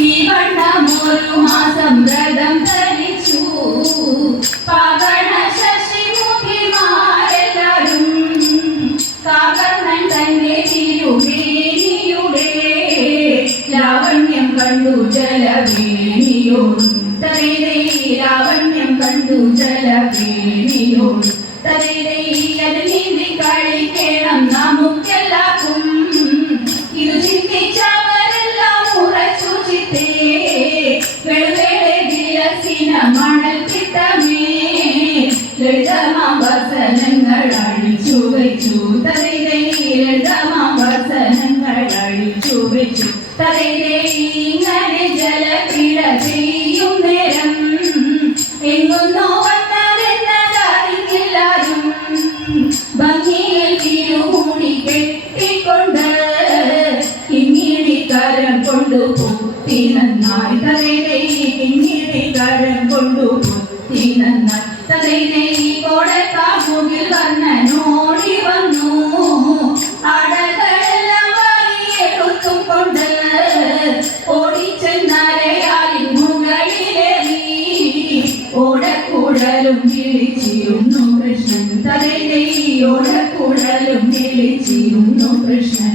ഈ വണ്ണമൊരു മാസം വ്രതം ധരിച്ചു പാകണ ശശിമുഖിമാരെല്ലാരും കാകർണൻ തന്റെ തിരുമേനിയുടെ ലാവണ്യം കണ്ടു ജലവേണിയോടും തരേ ലാവണ്യം കണ്ടു ജലവേണിയോടും തരേ നീന്തി കളിക്കണം നമുക്കെല്ലാവർക്കും ഇത് ചിന്തിച്ചവരെല്ലാം ഉറച്ചു ചിത്തേ വെളുവേളെ വിലസിന മണൽ കിട്ടമേ ലളിതമാം വസനങ്ങൾ അഴിച്ചു വെച്ചു തരേ ലളിതമാം വസനങ്ങൾ അഴിച്ചു വെച്ചു തരേ ഇങ്ങനെ ജലക്രീഡ ചെയ്യും നേരം എങ്ങുന്നോ വന്നതെന്നതറിഞ്ഞില്ലാരും ഭംഗിയിൽ തിരുമൂടി കെട്ടിക്കൊണ്ട് കിങ്ങിണിക്കാരം കൊണ്ടു പൊത്തി നന്നായി തരേ കിങ്ങിണിക്കാരം കൊണ്ടു പൊത്തി നന്നായി തരേ കോടക്കാമുകിൽ വർണ്ണനോടി വന്നു അടകളെല്ലാം വാരിയെടുത്തും കൊണ്ട് ഓടിച്ചെന്നരയാലിൻ മുകളിലേറി ഓടക്കൂടലും വിളിച്ചിരുന്നു കൃഷ്ണൻ തരേ ഓടക്കൂടലും വിളിച്ചിരുന്നു കൃഷ്ണൻ